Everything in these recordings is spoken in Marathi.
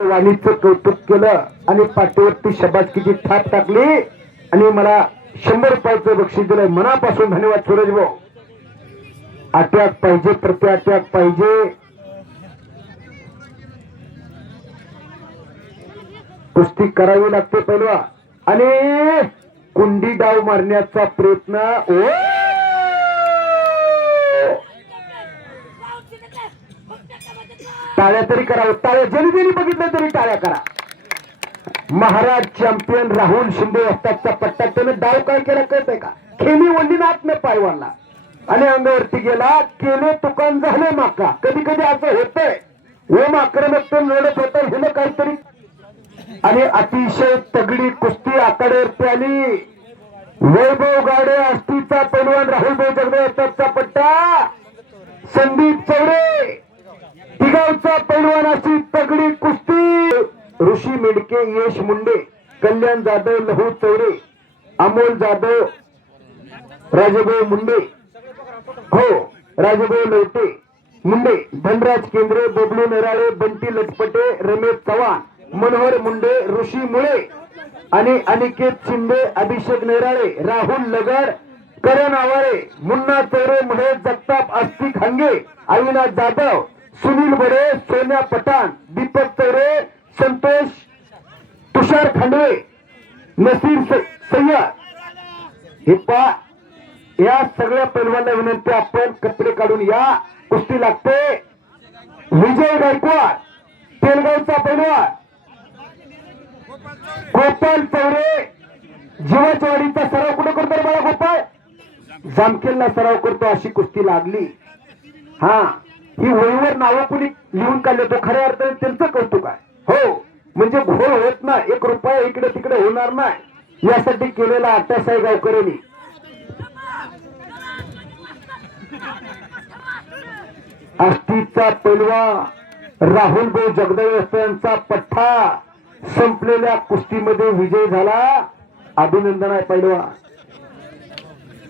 वाणीचं कौतुक केलं आणि पाठीवरती शबासकीची थाप टाकली आणि मला शंभर रुपयाचं बक्षीस दिलंय मनापासून धन्यवाद सूरज भाऊ अटॅक पाहिजे प्रति अटॅक पाहिजे. कुस्ती करावी लागते पहिलवा. आणि कुंडी डाव मारण्याचा प्रयत्न. ओ! टाळ्या तरी करावं टाळ्या जरी जरी बघितलं तरी टाळ्या करा. महाराज चॅम्पियन राहुल शिंदे असतातचा पट्टा त्याने डाव काय केला कळतंय का? खेळी वंडीनं आतनं पाय वाढला. आणि अंगावरती गेला केले तुकान झाले माका. कधी कधी असं होतंय. ओम आक्रमक लढत होत हे काहीतरी आणि अतिशय तगडी कुस्ती आकड्यावरती आली. वैभव गाडे आष्टीचा पैलवान राहुल भाऊ जगदे असतातचा पट्टा. संदीप चौरे. तिगावचा पैलवानाची तगडी कुस्ती. ऋषी मेडके यश मुंडे कल्याण जाधव लहू चौरे अमोल जाधव राजभाऊ मुंडे. हो राजभाऊ लवटे मुंडे धनराज केंद्रे बबलू नराळे बंटी लटपटे रमेश चव्हाण मनोहर मुंडे ऋषी मुळे आणि अनिकेत शिंदे अभिषेक नेराळे राहुल लगड करण आवारे मुन्ना चौरे महेश जगताप आस्तिक हंगे अविनाश जाधव सुनील बडे सोन्या पठाण दीपक चौरे संतोष तुषार खांडवे नसीर स- सय्यद. हे पा या सगळ्या पैलवांना विनंती आपण कपडे काढून या. कुस्ती लागते. विजय गायकवाड तेलगावचा पैलवान. गोपाल चौरे जीवाचवाडीचा सराव कुठे करतो मला गोपाळ जामखेलला सराव करतो अशी कुस्ती लागली. हा. ही वहीवर नावं कुणी लिहून काढले तो खऱ्या अर्थाने त्यांचं कौतुक आहे. हो म्हणजे घोळ होत नाही. एक रुपया इकडे तिकडे होणार नाही. यासाठी केलेला आट्यासाई गावकऱ्यांनी. आष्टीचा पैलवा राहुल भाऊ जगदव यांचा पठ्ठा संपलेल्या कुस्तीमध्ये विजय झाला. अभिनंदन आहे पैलवा.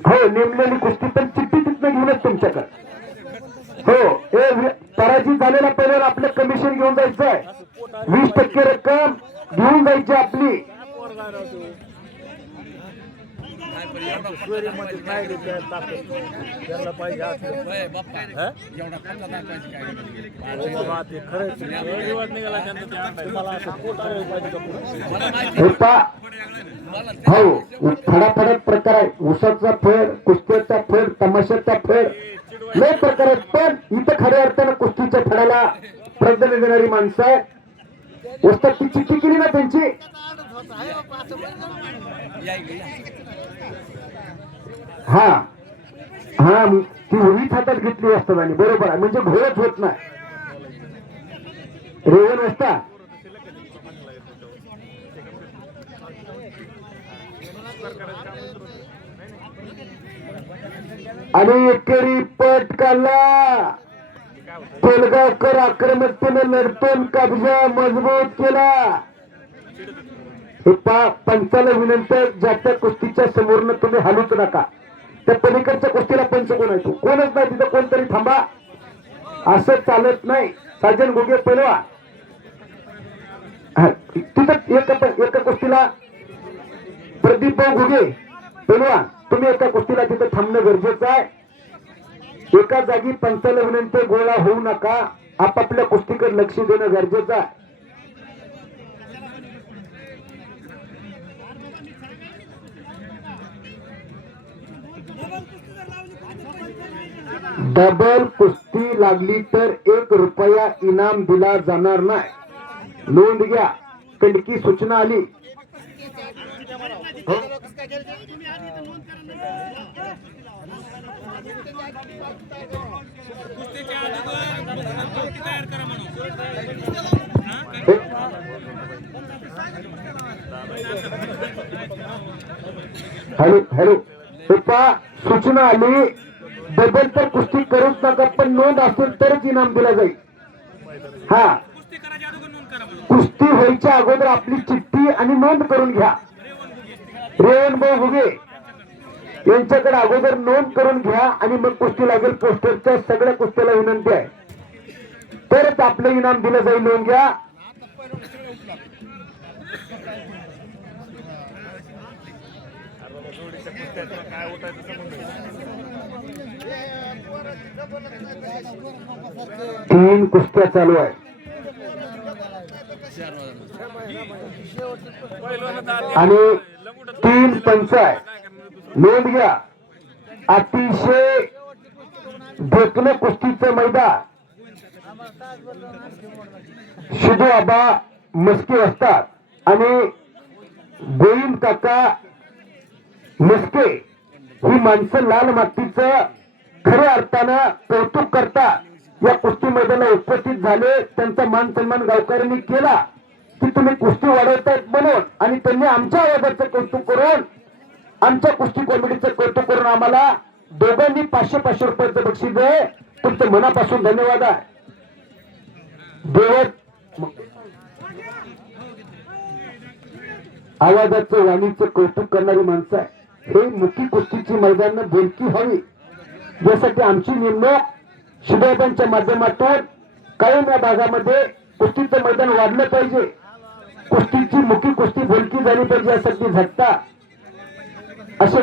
हो नेमलेली कुस्ती पण चिठ्ठी तिथनं घेऊनच तुमच्याकडे. हो हे पराजित झालेला पहिल्यावर आपलं कमिशन घेऊन जायचं आहे वीस टक्के रक्कम घेऊन जायची आपली. हो फडाफडा प्रकार आहे. उसाचा फड कुस्त्याचा फड तमाशाचा फड लय प्रकार आहेत पण इथं खऱ्या अर्थानं कुस्तीच्या फडाला प्राधान्य देणारी माणसं आहे वस्तात ती चिठ्ठी केली ना त्यांची? हा. हा ती उभीच हातात घेतली असतात आणि बरोबर आहे. म्हणजे घोळच होत नाही. रेवण असता आणि एकेरी पट काढला कोलगावकर आक्रमकतेने लढतोन कब्जा मजबूत केला. हे पा पंचाला विनंती आहे, ज्या त्या कुस्तीच्या समोरनं तुम्ही हलूच नका. त्या पलीकडच्या कुस्तीला पंच कोण आहे तो? कोणच नाही तिथं कोणतरी थांबा. असं चालत नाही. साजन घुगे पहिलवा तिथं एका एका कुस्तीला प्रदीप भाऊ घुगे. पहिलवा तुम्ही एका गोष्टीला तिथं थांबणं गरजेचं आहे. एका जागी पंचाला विनंती गोळा होऊ नका. आपापल्या कुस्तीकडे लक्ष देणं गरजेचं आहे. डबल कुस्ती लागली तर एक रुपया इनाम दिला जाणार नाही. नोंद घ्या. कंडकी सूचना आली. Hello hello. पप्पा सूचना आली. डबल तर कुस्ती करूच नका पण नोंद असेल तरच इनाम दिला जाईल. हा. कुस्ती व्हायच्या अगोदर आपली चिठ्ठी आणि नोंद करून घ्या. रेवणभाऊ भुगे यांच्याकडे अगोदर नोंद करून घ्या आणि मग कुस्ती लागेल पोस्टरच्या सगळ्या कुस्त्याला विनंती आहे. तरच आपलं इनाम दिलं जाईल नोंद घ्या. तीन कुस्त्या चालू आहे आणि तीन पंचाय नोंद घ्या. अतिशय देखणं कुस्तीचं मैदान. शिदो आबा मस्के असतात. आणि गोविंद काका मस्के ही माणसं लाल मातीचं खऱ्या अर्थानं कौतुक करतात. या कुस्ती मैदानाला उपस्थित झाले त्यांचा मान सन्मान गावकऱ्यांनी केला की तुम्ही कुस्ती वाढवतायत म्हणून आणि त्यांनी आमच्या आवाजाचं कौतुक करून आमच्या कुस्ती कॉमेडीचं कौतुक करून आम्हाला दोघांनी पाचशे पाचशे रुपयाचं बक्षीस आहे तुमचं मनापासून धन्यवाद आहे. देवत आवाजाचं वाणीचं कौतुक करणारी माणसं आहे. हे मुखी कुस्तीची मैदान बोलकी हवी. यासाठी आमची नेमणूक शिवबाबांच्या माध्यमातून कायम या भागामध्ये कुस्तीचं मैदान वाढलं पाहिजे. कुस्तीची मुखी कुस्ती बोलकी झाली पाहिजे यासाठी झटता असे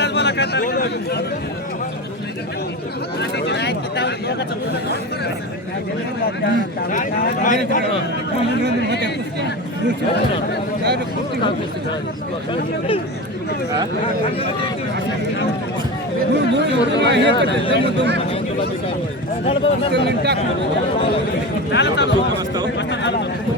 आला बोला काय चालू चालू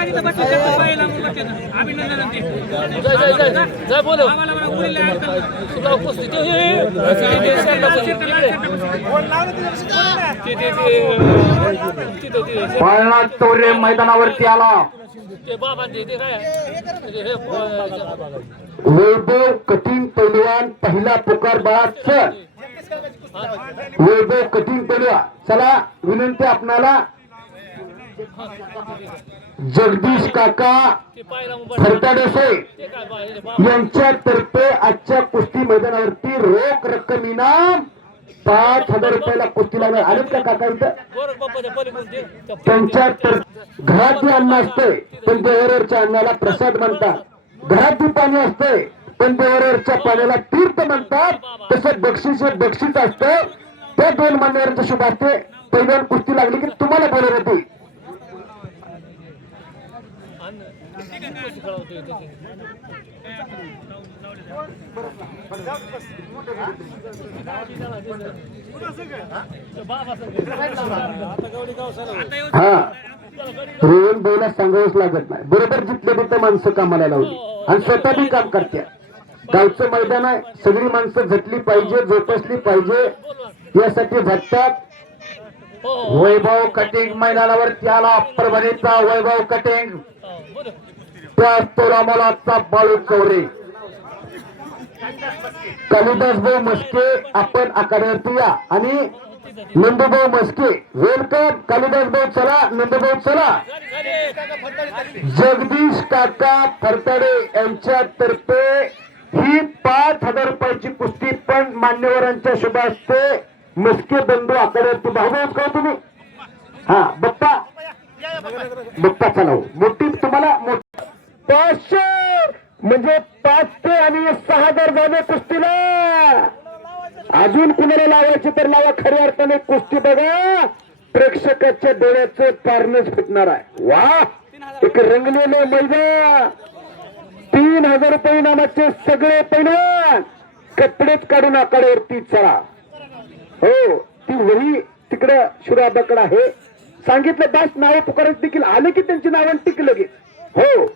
तू येऊ काय जय बोलो. तुला उपस्थित पाळणा चौरे मैदानावरती आला. हे वैभव कठीण पैलवान पहिला पुकार बाळा चल. वैभव कठीण पैलवान. चला विनंती आपणाला. जगदीश काका फरताडसे यांच्यातर्फे आजच्या कुस्ती मैदानावरती रोख रक्कम इनाम पाच हजार रुपयाला कुस्ती लागणार. आलेत का काका इथं? बरं त्यांच्या अन्न असते पण देवरच्या अन्नाला प्रसाद म्हणतात. घरात जे पाणी असते पण देवरच्या पाण्याला तीर्थ म्हणतात. तसं बक्षीस हे बक्षीस असतं. ते दोन मान्यवरांचं शुभ असते. पहिल्यावर कुस्ती लागली की तुम्हाला बोलत होती अन्न कुस्ती खेळवतो इथे हा. रोहन बोला सांगावंच लागत नाही. बरोबर जिथले तिथं माणसं कामाला लावली. आणि स्वतः बी काम करत्या गावचं मैदान आहे. सगळी माणसं झटली पाहिजे जोपासली पाहिजे. यासाठी झटतात. वैभव कटिंग मैदानावरती आला परभणीचा वैभव कटिंग. त्या तोला मोलाचा बाळू चौरे. कालिदास भाऊ मस्के आपण आखाड्यावरती या. आणि नंदूभाऊ मस्के वेलकम. कालिदास भाऊ चला नंदूभाऊ चला. जगदीश काका फरताडे यांच्यातर्फे ही पाच हजार रुपयाची कुस्ती पण मान्यवरांच्या शुभ असते मस्के बंधू आखाड्यावरती भाऊ का हो तुम्ही? हा बप्पा बप्पा चालव हो. मोठी तुम्हाला मोठी पाचशे! म्हणजे पाच ते आणि सहा हजार झाले कुस्तीला! अजून कुणाला लावायचे तर लावा खऱ्या अर्थाने कुस्ती बघा! प्रेक्षकाच्या डोळ्याचं पारणच फुटणार आहे. वा! एक रंगलेले मैदान! तीन हजार रुपये नामाचे सगळे पैलवान! कपडेच काढून आकड्यावरती चला हो ती वही तिकडं शुराबाकडे आहे. सांगितलं दास नाव पुकारत देखील आले की त्यांची नावं टिक लगेच. हो.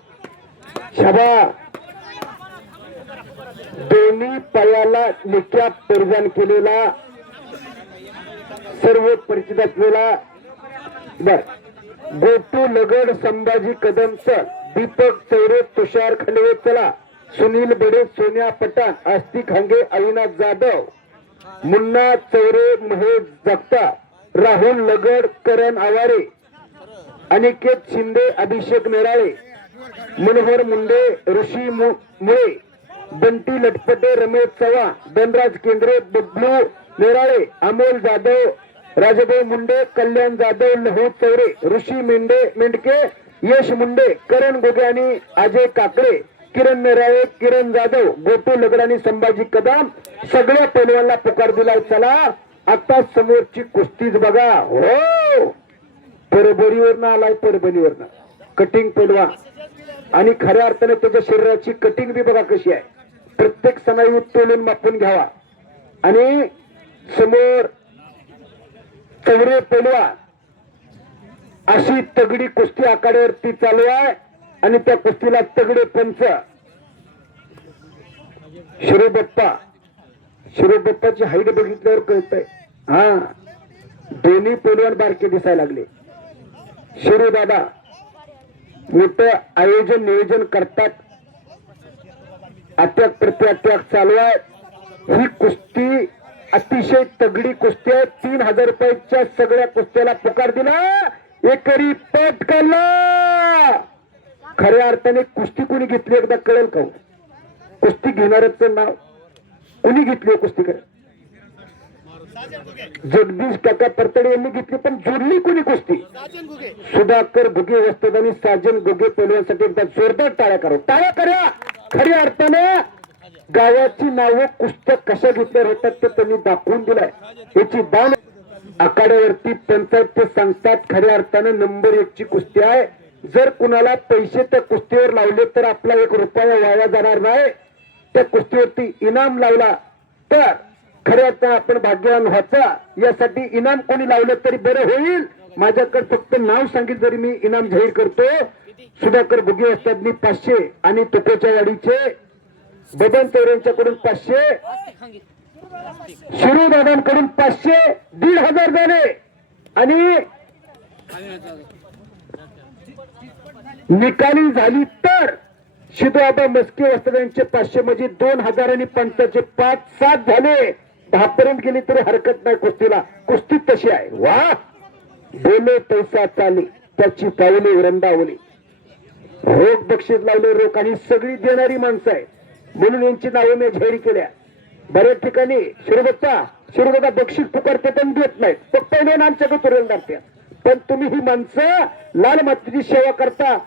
शबा. दोन्ही पायाला निक्या परिधान केलेला. सर्व परिचित असलेला. बर. गोटू लगड संभाजी कदमच दीपक चौरे तुषार खंडवे चला सुनील बडे सोन्या पठाण आस्तिक हंगे अविनाथ जाधव. मुन्ना चौरे महेश जगता राहुल लगड करण आवारे अनिकेत शिंदे अभिषेक नेराळे मनोहर मुंडे ऋषी मु- मुळे बंटी लटपटे रमेश चव्हाण धनराज केंद्रे बबलू नेराळे अमोल जाधव राजभाऊ मुंडे कल्याण जाधव लहू चौरे ऋषी मेंढे मेंढके यश मुंडे करण गोगे आणि अजय काकडे किरण मेराळे किरण जाधव गोटू लगडानी आणि संभाजी कदम सगळ्या पैलवानला पुकार दिलाय. चला आता समोरची कुस्तीच बघा. हो! परभणीवरनं आलाय परभणीवरनं. कटिंग पैलवान. आणि खऱ्या अर्थाने त्याच्या शरीराची कटिंग बी बघा कशी आहे. प्रत्येक सणाई तोलून मापून घ्यावा. आणि समोर चौरे पैलवान. अशी तगडी कुस्ती आखाड्यावरती चालू आहे. आणि त्या कुस्तीला तगडे पंच. शिरोबप्पा. शिरोबप्पाची हाईट बघितल्यावर कळतंय. हा. दोन्ही पैलवान बारके दिसायला लागले. शिरो दादा मोठ आयोजन नियोजन करतात. अत्याग प्रति चालू आहे. ही कुस्ती अतिशय तगडी कुस्ती आहे. तीन हजार रुपयाच्या सगळ्या कुस्त्याला पुकार दिला. एकरी पट काढला खऱ्या अर्थाने कुस्ती कुणी घेतली एकदा कळेल का हो? कुस्ती घेणारच नाव कुणी घेतली हो कुस्ती कर जगदीश काका परतडे यांनी घेतली पण जोडली कुणी कुस्ती? सुधाकर घुगे वस्तात आणि साजन घुगे पैलवांसाठी एकदा जोरदार टाळ्या करा टाळ्या करा! खऱ्या अर्थाने गावाची नावं पुस्तक कशा घेतल्या होतात ते त्यांनी दाखवून दिलाय. याची दान आखाड्यावरती पंचायत ते सांगतात खऱ्या अर्थानं नंबर एक ची कुस्ती आहे. जर कुणाला पैसे त्या कुस्तीवर लावले तर आपला एक रुपया वाया जाणार नाही. त्या कुस्तीवरती इनाम लावला तर खऱ्या अर्थानं आपण भाग्यवान व्हायचा. यासाठी इनाम कोणी लावलं तरी बरं होईल. माझ्याकडे फक्त नाव सांगितलं तरी मी इनाम जाहीर करतो. सुधाकर भुगे असतात मी पाचशे आणि तुकोच्या वाडीचे बदन चौऱ्यांच्याकडून पाचशे. शिरू दादांकडून पाचशे. दीड हजार झाले. आणि निकाली झाली तर शिदोबा मस्के वस्त्रांचे पाचशे म्हणजे दोन हजार आणि पंचाचे पाच सात झाले. दहा पर्यंत गेली तरी हरकत नाही कुस्तीला. कुस्ती तशी आहे. वा! बोले पैसा चाले. त्याची पावले रंदावली रोख बक्षीस लावले रोख आणि सगळी देणारी माणसं आहे म्हणून यांची नावे मी जाहीर केल्या. बऱ्याच ठिकाणी शिरबत्ता शिरबत्ता बक्षीस पुकारते पण देत नाहीत. फक्त आमच्याकडे तुरेल पण तुम्ही ही माणसं लाल मातीची सेवा करता.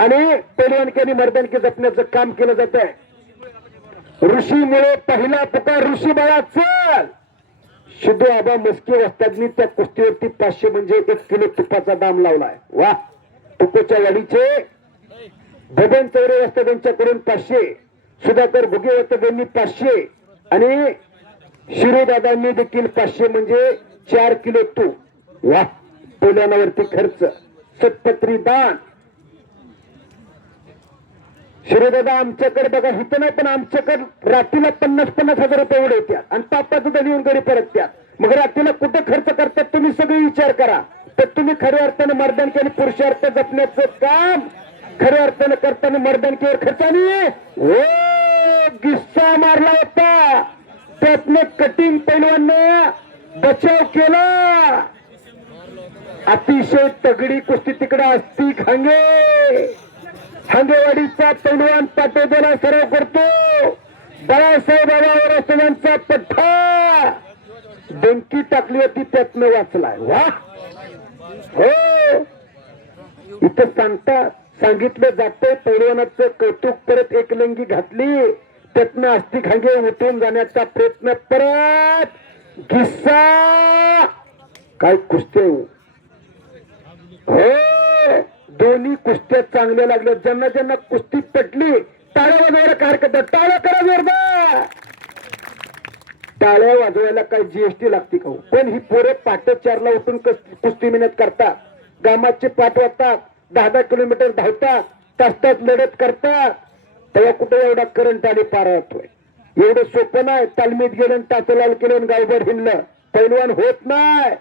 आणि पेलवानक्याने मर्दानकी जपण्याचं काम केलं जात आहे. ऋषीमुळे पहिला पुकार ऋषी बाळा चल. सिद्धू आबा मस्के वस्तादनी त्या कुस्तीवरती पाचशे म्हणजे एक किलो तुपाचा दाम लावलाय. वा तुपाच्या वाडीचे बबन चौरे वस्ताद यांच्याकडून पाचशे. सुधाकर भुगे वस्ताद यांनी पाचशे. आणि शिरोदादांनी देखील पाचशे म्हणजे चार किलो तूप. वा पोल्यानावरती खर्च. सतपत्री दान. शिरोदादा आमच्याकडे बघा हिथं नाही पण आमच्याकडे रात्रीला पन्नास पन्नास हजार रुपये एवढे येतात आणि पापाचं दली येऊन घरी परतत्या. मग रात्रीला कुठे खर्च करतात तुम्ही सगळे विचार करा. तर तुम्ही खऱ्या अर्थानं मर्दानकी आणि पुरुषार्थ जपण्याचं काम खऱ्या अर्थानं करताना मर्दानकीवर खर्चाने हो गिस्सा मारला होता. त्यातनं कटिंग पैलवानं बचाव केला. अतिशय तगडी कुस्ती तिकडे असती खांगे. हांगेवाडीचा पैलवान पाटोदेला सराव करतो. बाळासाहेब बाबावर पठ्ठा. डंकी टाकली होती त्यातनं वाचलाय. वा! हो! इथं सांगता सांगितलं जातंय पैलवानाचं कौतुक परत एक लंगी घातली. त्यातनं अस्थि खांगे उठून जाण्याचा प्रयत्न परत किस्सा काय कुस्ते हो. दोन्ही कुस्त्या चांगल्या लागल्या. ज्यांना ज्यांना कुस्ती पटली टाळ्या वाजवायला काय टाळ्या करा जोरदार. टाळ्या वाजवायला काय जीएसटी लागते का हो? पण ही पोरं पाठ चारला उठून कुस्ती मेहनत करतात. गामाचे पाठ वाजतात दहा दहा किलोमीटर धावतात. तास तास लढत करतात. तेव्हा कुठे एवढा करंट आणि पारा होतोय एवढं सोपं नाही. तालमीत गेलं आणि टाचलाल केलं गावभर हिंडलं. पैलवान होत नाही.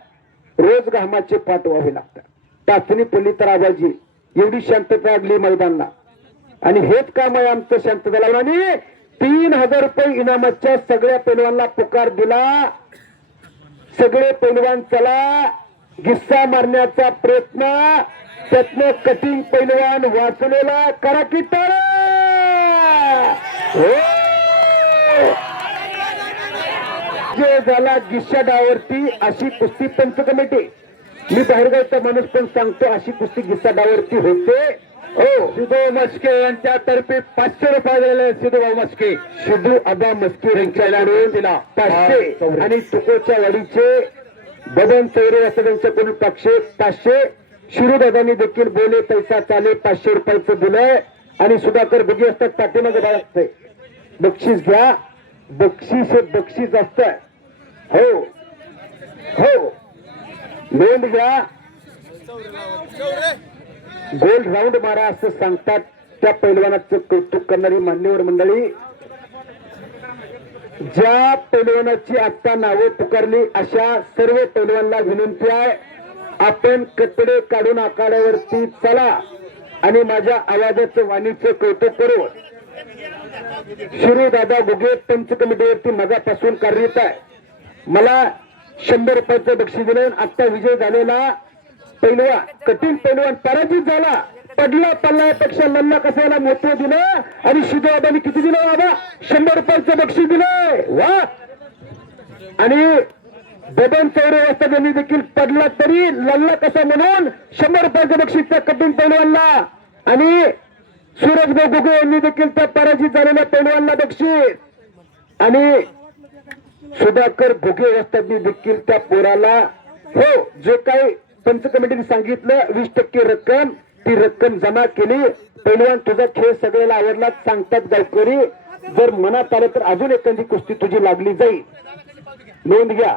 रोज घामाचे पाठ व्हावे लागतात. टाचणी पडली तर आबाजी एवढी शांतता लागली मैदानला. आणि हेच काम आहे आमचं शांतता लावून आणि तीन हजार रुपये इनामाच्या सगळ्या पैलवानला पुकार दिला. सगळे पैलवान चला. गिस्सा मारण्याचा प्रयत्न. त्यातनं कटिंग पैलवान वाचलेला करा की तर. हो! जे झाला गिस्सा डावरती अशी कुस्ती पंच कमिटी मी बाहेरगावचा माणूस पण सांगतो अशी कुस्ती गिस्सा डावरती होते. हो. सिद्धू मस्के यांच्या तर्फे पाचशे रुपये दिलेले सिद्धू मस्के. सिद्धू अबा मस्के यांच्याकडून दिला. पाचशे आणि तुकोच्या वाडीचे बबन चौरे असं त्यांच्याकडून पाचशे. पाचशे शिरूदादांनी देखील बोले पैसा चाले पाचशे रुपयाचं दिलंय. आणि सुधाकर बघी असतात पाठीमागे बाळगतंय बक्षीस घ्या. बक्षीस हे बक्षीस असत हो. हो. नोंद घ्या. गोल्ड राऊंड मारा असं सांगतात त्या पैलवानाचं कौतुक करणारी मान्यवर मंडळी. ज्या पैलवानाची आता नावे पुकारली अशा सर्व पैलवानला विनंती आहे आपण कपडे काढून आखाड्यावरती चला आणि माझ्या आवाजाचं वाणीचं कौतुक करू. शिरू दादा गुगे पंच कमिटीवरती मगापासून कार्यरत आहे. मला शंभर रुपयाचं बक्षीस दिलं आत्ता विजय झालेला पैलवा कठीण पैलवान पराजित झाला. पडला पल्ल्यापेक्षा लल्ला कसायला मोठं दिलं आणि शिजोबाने किती दिलं बाबा? शंभर रुपयाचं बक्षीस दिलंय वा! आणि बदन चौरे वाजता त्यांनी देखील पडला तरी लल्ला कसा म्हणून शंभर रुपयाचं बक्षीस त्या कठीण पैलवानला. आणि सूरज गोगोगे यांनी देखील त्या पराजित झालेल्या पैलवानला बक्षीस. आणि सुधाकर भुगे रस्त्यातनी देखील त्या पोराला. हो जे काही पंच कमिटीने सांगितलं वीस टक्के रक्कम ती रक्कम जमा केली. पहिल्या तुझा खेळ सगळ्याला आवडला सांगतात गावकरी. जर मनात आलं तर अजून एखादी कुस्ती तुझी लागली जाईल. नोंद घ्या.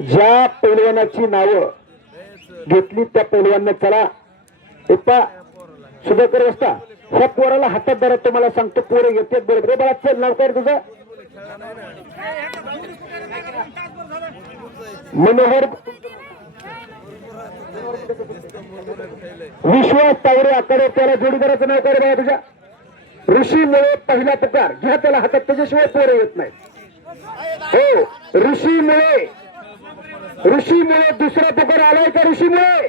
ज्या पैलवानाची नावं घेतली त्या पैलवांना चला. उप्पा सुधाकर असता ह्या पोराला हातात धरत तुम्हाला सांगतो पोरं येते बरोबर बाळा चल नाव काय तुझं? मनोहर विश्वास तावरे आकडे त्याला जोडीदाराचं नाव काय रे बाळा तुझ्या? ऋषीमुळे पहिला पुकार. घ्या त्याला हातात त्याच्याशिवाय पोरं येत नाही. हो ऋषीमुळे ऋषीमुळे दुसरा पुकार आलाय का ऋषी ऋषीमुळे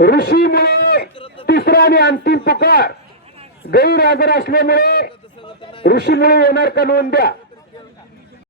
ऋषीमुळे तिसरा आणि अंतिम पुकार. गैरहजर असल्यामुळे ऋषीमुळे येणार का नोंद द्या.